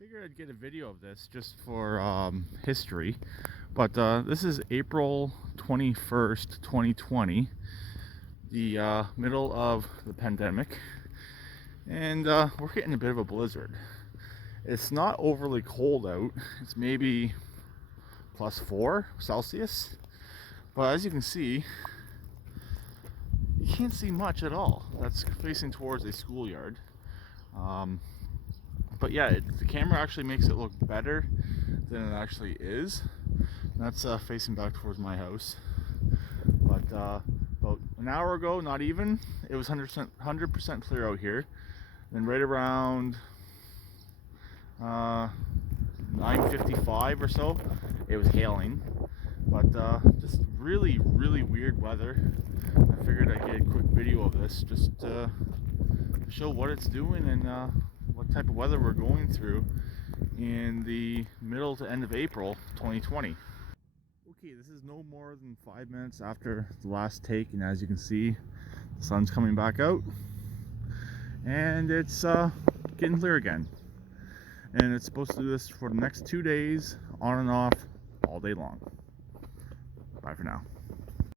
Figured I'd get a video of this just for history, but this is April 21st, 2020, the middle of the pandemic, and we're getting a bit of a blizzard. It's not overly cold out. It's maybe +4 Celsius, but as you can see, you can't see much at all. That's facing towards a schoolyard. But yeah, the camera actually makes it look better than it actually is. That's facing back towards my house. But about an hour ago, not even, it was 100% clear out here. Then right around 9:55 or so, it was hailing. But just really weird weather. I figured I'd get a quick video of this just to show what it's doing and what type of weather we're going through in the middle to end of April 2020. Okay, this is no more than 5 minutes after the last take, and as you can see, the sun's coming back out and it's getting clear again. And it's supposed to do this for the next 2 days, on and off, all day long. Bye for now.